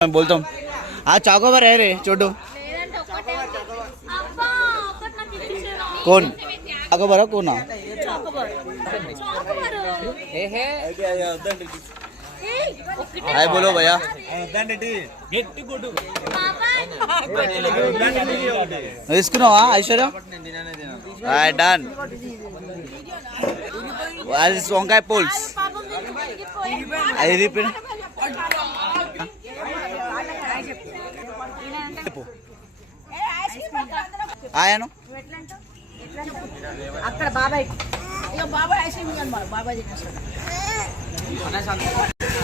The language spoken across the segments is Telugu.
बोलता हूँ आज चाकोबार है रे छोटू कौन चाकोबार कौन हाय बोलो भैया తీసుకున్నావా ఐశ్వర్య హాయ్ డన్ అది వంకాయ పోల్స్ అది ఆయాను అక్కడ బాబాయ్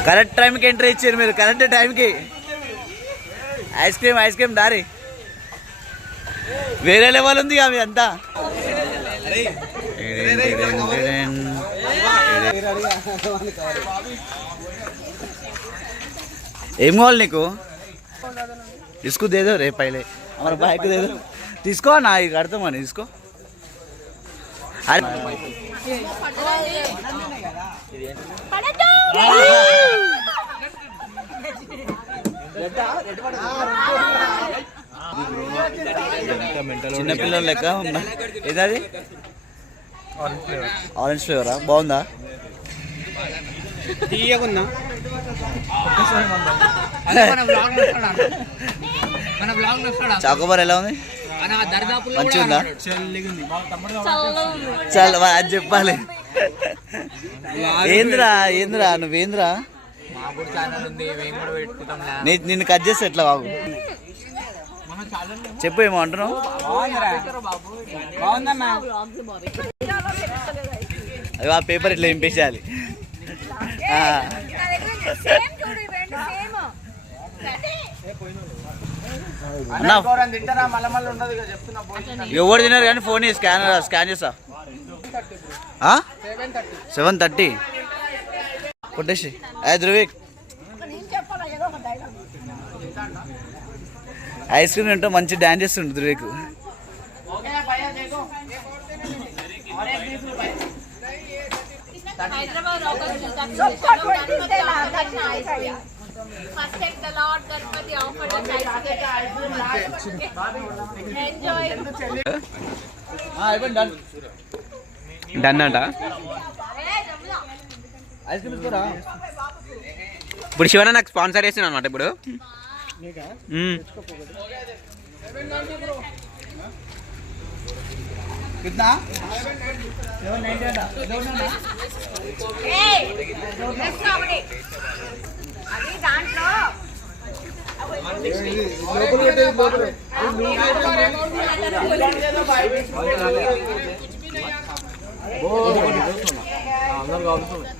కరెక్ట్ టైంకి ఎంట్రీ ఇచ్చారు మీరు కరెక్ట్ టైంకి ఐస్ క్రీమ్ దారి వేరే లెవెల్ ఉంది అవి అంతా ఏం కావాలి నీకు इसको दे दो रे पहले हमारे भाई को दे दो తీసుకో నా ఇది కడతామని తీసుకో చిన్న పిల్లలు లెక్క ఏదది ఆరెంజ్ ఫ్లేవరా బాగుందా తీయకున్నా చాకోబార్ ఎలా ఉంది మంచిగా ఉందా చాలా అది చెప్పాలి ఏంద్రా నువ్వేంద్రా నిన్ను కట్ చేస్తే ఎట్లా బాబు చెప్పు ఏమో అంటున్నావు అది ఆ పేపర్ ఇట్లా ఇంపేసేయాలి ఎవరు తిన్నారు కానీ ఫోన్ స్కాన్ చేస్తా 7:30 కొట్టేసి ధృవిక్ ఐస్ క్రీమ్ తింటూ మంచి డాన్స్ చేస్తుండు ధృవిక్ First take the Lord Ganpati offered us ice cream. Enjoy. Done అంట ఇప్పుడు శివన నాకు స్పాన్సర్ చేసిన అనమాట ఇప్పుడు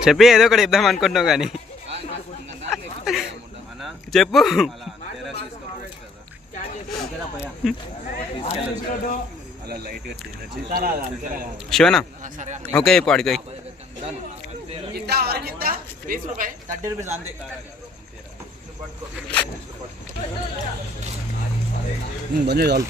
చెప్పి ఏదో ఒకటి ఇద్దాం అనుకుంటున్నావు కానీ చెప్పు శివనా ఓకే చెప్పు అడిగి बने चालू